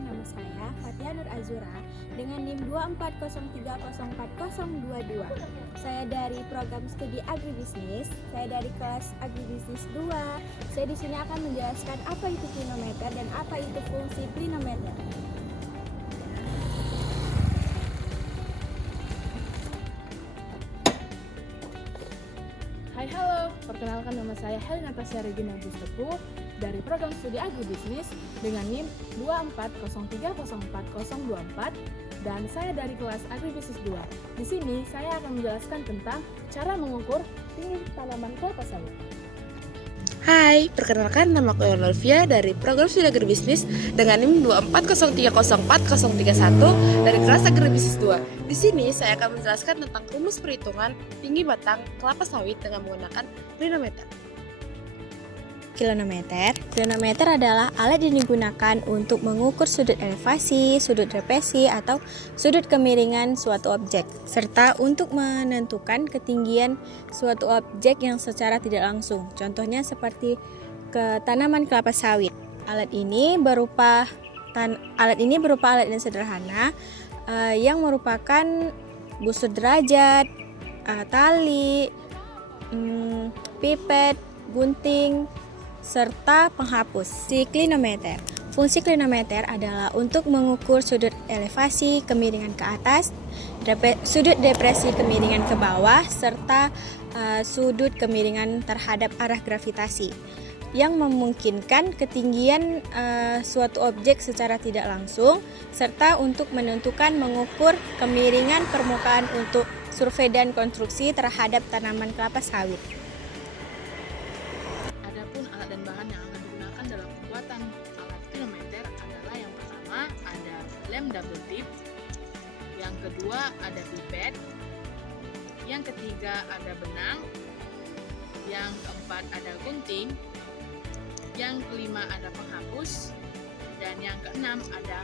perkenalkan nama saya Fatia Nur Azura dengan NIM 240304022. Saya dari program studi agribisnis, saya dari kelas agribisnis 2. Saya di sini akan menjelaskan apa itu klinometer dan apa itu fungsi klinometer. Hai halo, perkenalkan nama saya Helena Tasya Regina Bustepu dari program studi agribisnis dengan NIM 240304024 dan saya dari kelas agribisnis 2. Di sini saya akan menjelaskan tentang cara mengukur tinggi tanaman kelapa sawit. Hai, perkenalkan nama aku Elvia dari program studi agribisnis dengan NIM 240304031 dari kelas agribisnis 2. Di sini saya akan menjelaskan tentang rumus perhitungan tinggi batang kelapa sawit dengan menggunakan klinometer. Klinometer adalah alat yang digunakan untuk mengukur sudut elevasi, sudut refleksi, atau sudut kemiringan suatu objek, serta untuk menentukan ketinggian suatu objek yang secara tidak langsung. Contohnya seperti ke tanaman kelapa sawit. Alat ini berupa alat yang sederhana yang merupakan busur derajat, tali, pipet, gunting, serta penghapus. Fungsi klinometer adalah untuk mengukur sudut elevasi kemiringan ke atas, sudut depresi kemiringan ke bawah, serta sudut kemiringan terhadap arah gravitasi yang memungkinkan ketinggian suatu objek secara tidak langsung, serta untuk menentukan mengukur kemiringan permukaan untuk survei dan konstruksi terhadap tanaman kelapa sawit. Adapun alat dan bahan yang akan digunakan dalam pembuatan alat klinometer adalah yang pertama ada lem double tip, yang kedua ada pipet, yang ketiga ada benang, yang keempat ada gunting, yang kelima ada penghapus, dan yang keenam ada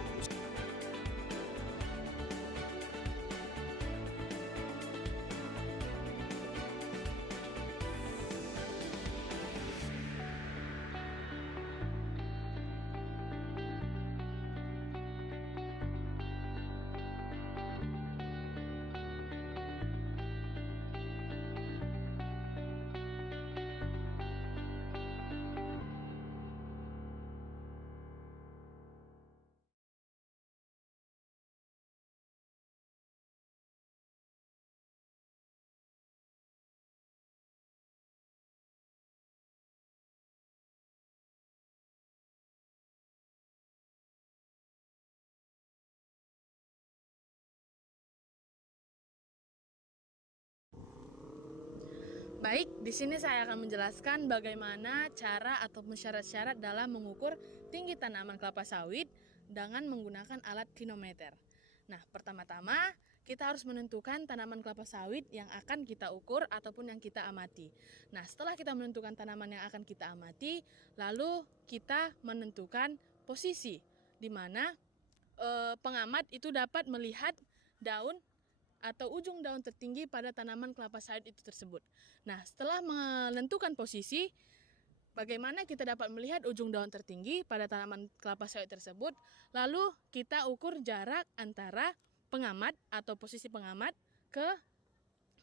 Baik, di sini saya akan menjelaskan bagaimana cara ataupun syarat-syarat dalam mengukur tinggi tanaman kelapa sawit dengan menggunakan alat klinometer. Nah, pertama-tama kita harus menentukan tanaman kelapa sawit yang akan kita ukur ataupun yang kita amati. Nah, setelah kita menentukan tanaman yang akan kita amati, lalu kita menentukan posisi di mana pengamat itu dapat melihat daun atau ujung daun tertinggi pada tanaman kelapa sawit itu tersebut. Nah, setelah menentukan posisi, bagaimana kita dapat melihat ujung daun tertinggi pada tanaman kelapa sawit tersebut, lalu kita ukur jarak antara pengamat atau posisi pengamat ke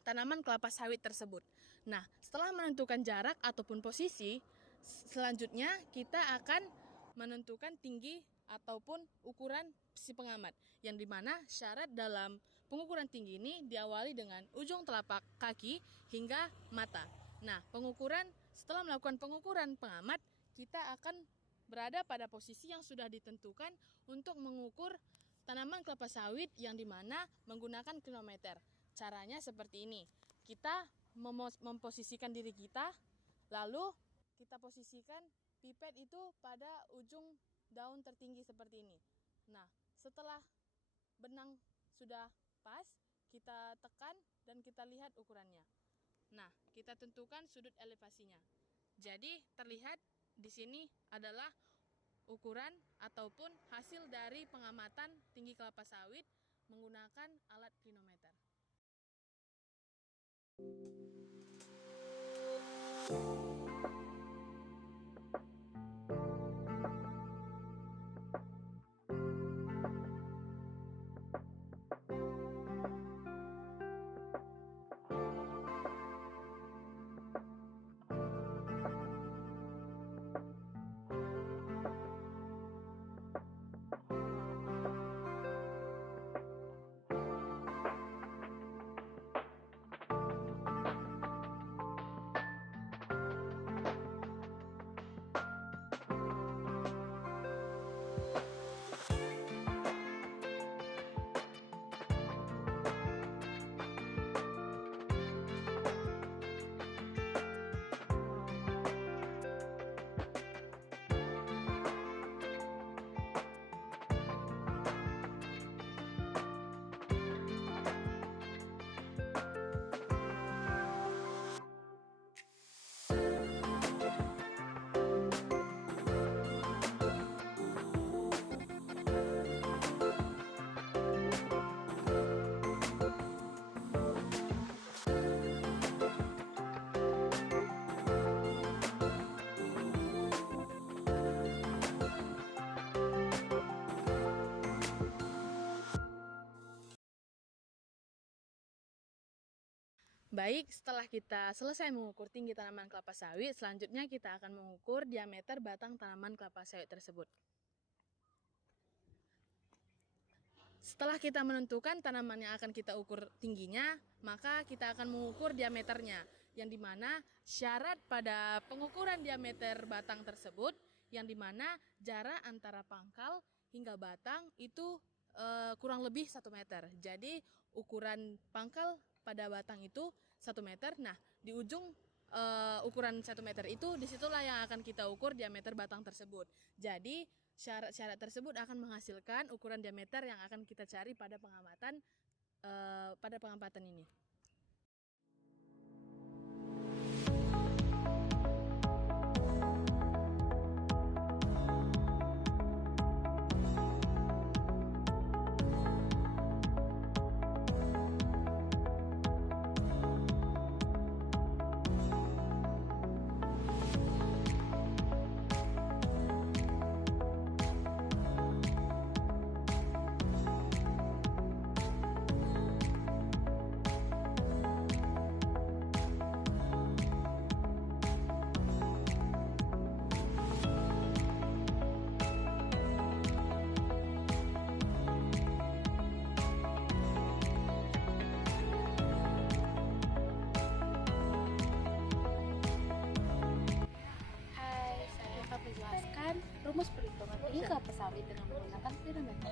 tanaman kelapa sawit tersebut. Nah, setelah menentukan jarak ataupun posisi, selanjutnya kita akan menentukan tinggi ataupun ukuran si pengamat, yang dimana syarat dalam pengukuran tinggi ini diawali dengan ujung telapak kaki hingga mata. Nah, setelah melakukan pengukuran pengamat, kita akan berada pada posisi yang sudah ditentukan untuk mengukur tanaman kelapa sawit yang dimana menggunakan klinometer. Caranya seperti ini. Kita memposisikan diri kita, lalu kita posisikan pipet itu pada ujung daun tertinggi seperti ini. Nah, setelah benang sudah pas, kita tekan dan kita lihat ukurannya. Nah, kita tentukan sudut elevasinya. Jadi, terlihat di sini adalah ukuran ataupun hasil dari pengamatan tinggi kelapa sawit menggunakan alat klinometer. Baik, setelah kita selesai mengukur tinggi tanaman kelapa sawit, selanjutnya kita akan mengukur diameter batang tanaman kelapa sawit tersebut. Setelah kita menentukan tanaman yang akan kita ukur tingginya, maka kita akan mengukur diameternya, yang dimana syarat pada pengukuran diameter batang tersebut, yang dimana jarak antara pangkal hingga batang itu kurang lebih 1 meter. Jadi ukuran pangkal pada batang itu 1 meter. Nah, di ujung ukuran 1 meter itu disitulah yang akan kita ukur diameter batang tersebut. Jadi syarat-syarat tersebut akan menghasilkan ukuran diameter yang akan kita cari pada pengamatan ini. Menjelaskan rumus perhitungan tinggi kelapa sawit dengan menggunakan klinometer.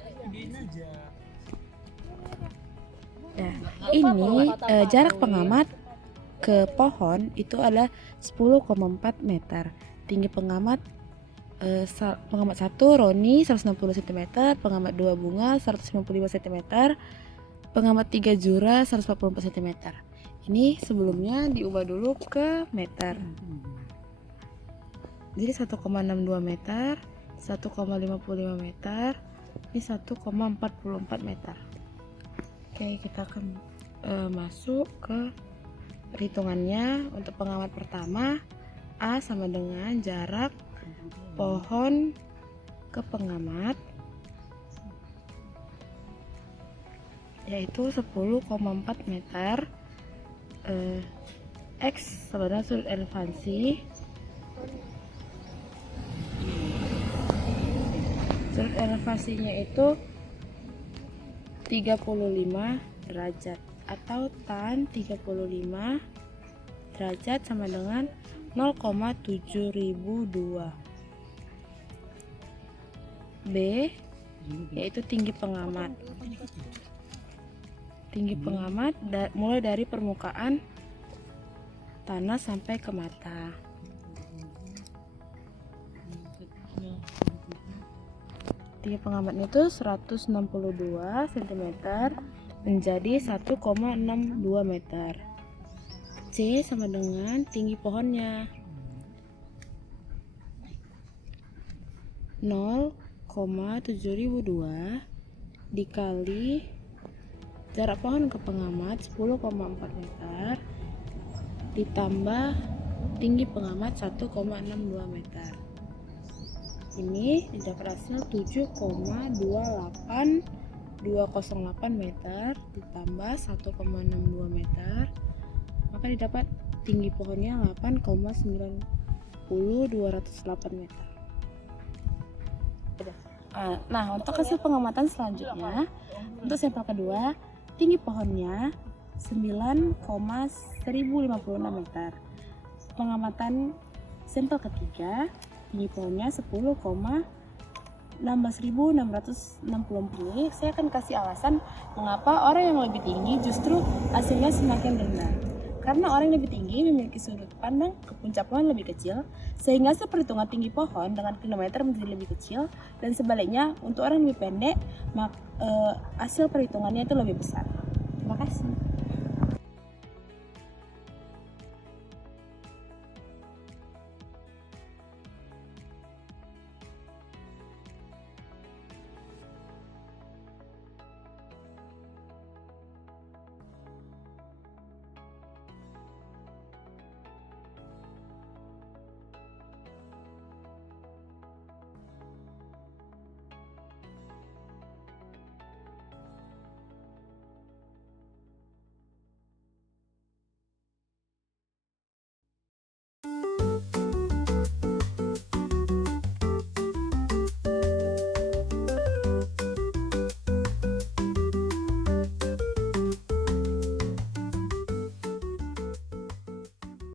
Ini jarak pengamat ke pohon itu adalah 10,4 meter. Tinggi pengamat pengamat 1 Roni 160 cm, pengamat 2 Bunga 155 cm, pengamat 3 Jura 144 cm. Ini sebelumnya diubah dulu ke meter. Jadi 1,62 meter, 1,55 meter, ini 1,44 meter. Oke, kita akan masuk ke perhitungannya. Untuk pengamat pertama, A sama dengan jarak pohon ke pengamat, yaitu 10,4 meter. X sama dengan sudut elevasi. Sudut elevasinya itu 35 derajat atau tan 35 derajat sama dengan 0,7002. B yaitu tinggi pengamat. Tinggi pengamat mulai dari permukaan tanah sampai ke mata. Tinggi pengamatnya itu 162 cm menjadi 1,62 meter. C sama dengan tinggi pohonnya 0,7002 dikali jarak pohon ke pengamat 10,4 meter ditambah tinggi pengamat 1,62 meter. Ini didapat hasil 7,28208 meter ditambah 1,62 meter, maka didapat tinggi pohonnya 8,90208 meter. Nah, untuk hasil pengamatan selanjutnya, untuk sampel kedua, tinggi pohonnya 9,1056 meter. Pengamatan sampel ketiga, tinggi pohonnya 10,16660. Saya akan kasih alasan mengapa orang yang lebih tinggi justru hasilnya semakin rendah. Karena orang yang lebih tinggi memiliki sudut pandang ke puncak pohon lebih kecil, sehingga perhitungan tinggi pohon dengan kilometer menjadi lebih kecil, dan sebaliknya untuk orang yang lebih pendek, hasil perhitungannya itu lebih besar. Terima kasih.